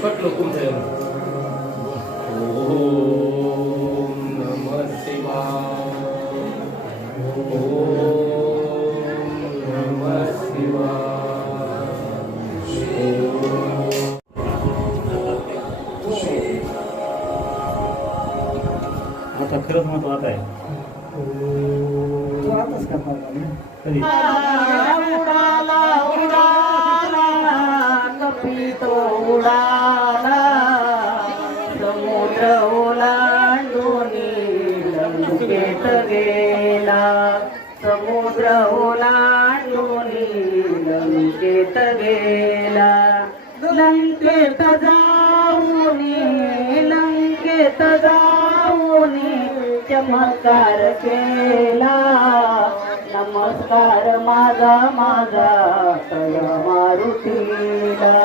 कटलं तुमचं ओम नमः शिवाय. ओम नमः शिवाय. आता खरंच महत्वाचं आहे. कधी? उडाला उडाला कपितो उडाला समुद्र ओलांडून लंकेत गेला. समुद्र ओलांडून लंकेत गेला. लंकेत जाऊनी लंकेत जाऊन चमत्कार केला. नमस्कार माझा माझा तया मारुतीला.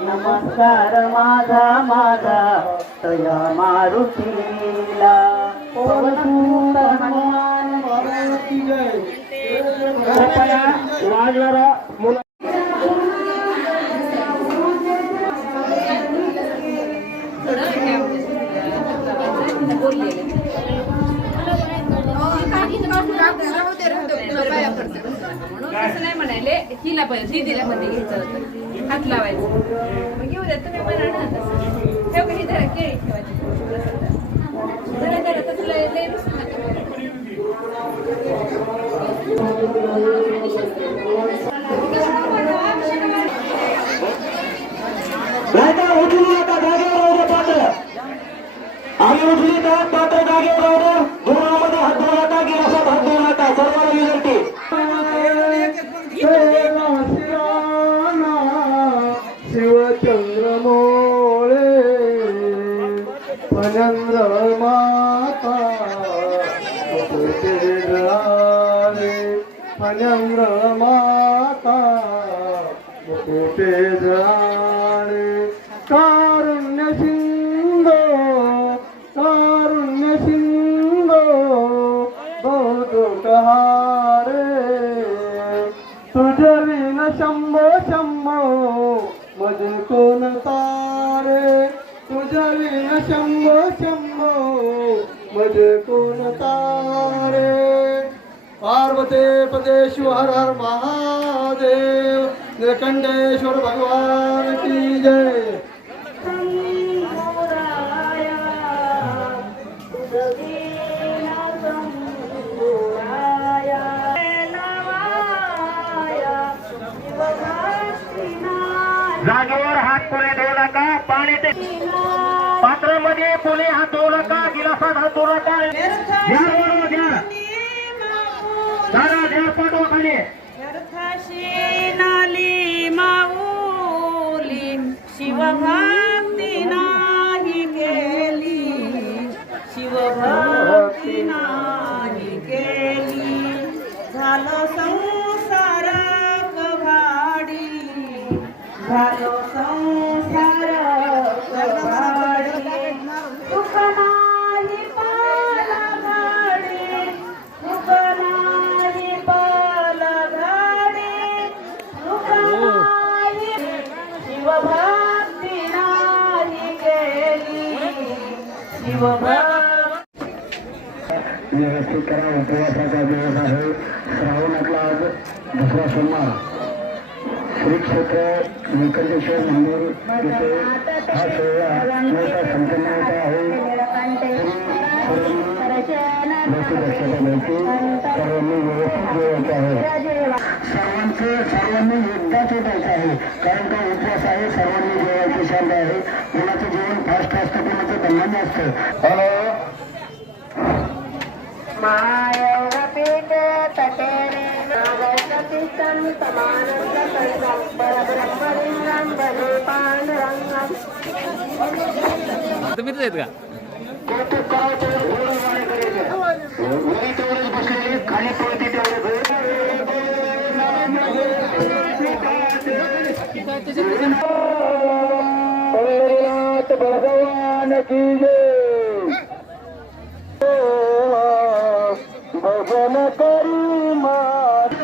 नमस्कार माझा माझा तया मारुतीला. हनुमान महाराज वाजणारा मुला असं नाही म्हणाले हिला पण दीदीला मध्ये घ्यायचं होतं. हात लावायचं. मग घेऊ द्या तुम्ही म्हणा ना तसं. ठेव काही जरा केळी ठेवायची. जरा जरा तसं लय लय रुसून नका राजा उठली आता जागेवर राहू दे पात्र. आम्ही उठली तर पात्र जागेवर डोळे पनंद्र माता जळाले पनंद्र माता मुकुटे जळाले कारुण्य सिंधो कारुण्य सिंधो बहुहारे तुझ विन शंभो शंभो मज कोण शंभो शंभो मज कोण तारे? पार्वते पदे हर हर महादेव निलकंठेश्वर भगवान की जय। जागेवर हात पुढे देऊ नका पाणी ते मध्ये पुणे हात नका गिलासात हात नका या वरून घ्या दादा द्या पाठवा खाली. नाली माऊली शिवभक्ती नाही केली. शिवभक्ती नाही केली. झालं संसार कभाडी झालो संसार व्यवस्थित करा उपवासाचा दिवस आहे. श्रावणातला आज दुसरा सोमवार. श्री क्षेत्र व्यंकटेश्वर मंदिर येथे हा सोहळा मोठा संपन्न होत आहे. सर्वांनी याची दक्षता घ्यायची सर्वांनी व्यवस्थित जेवायचं आहे. सर्वांचं सर्वांनी एकदाच उठायचं आहे. कारण का उपवास आहे सर्वांनी जेवायची शांत आहे. कोणाचं जेवण फास्ट असतं कोणाचं दमाने असतं हॅलो मायवपीठे तटेरे नागसतिष्ठं समानन्दकल्पं परब्रह्मलिङ्गं तुम्हीच आहेत का? खाली तेवढे भगवान की जय। भजन करी मार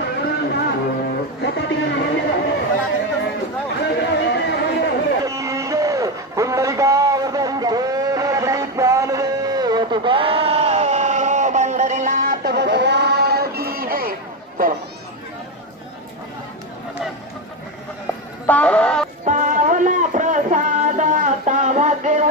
पंढरीनाथ भगवान की जय चलो पावना प्रसाद तावा देवा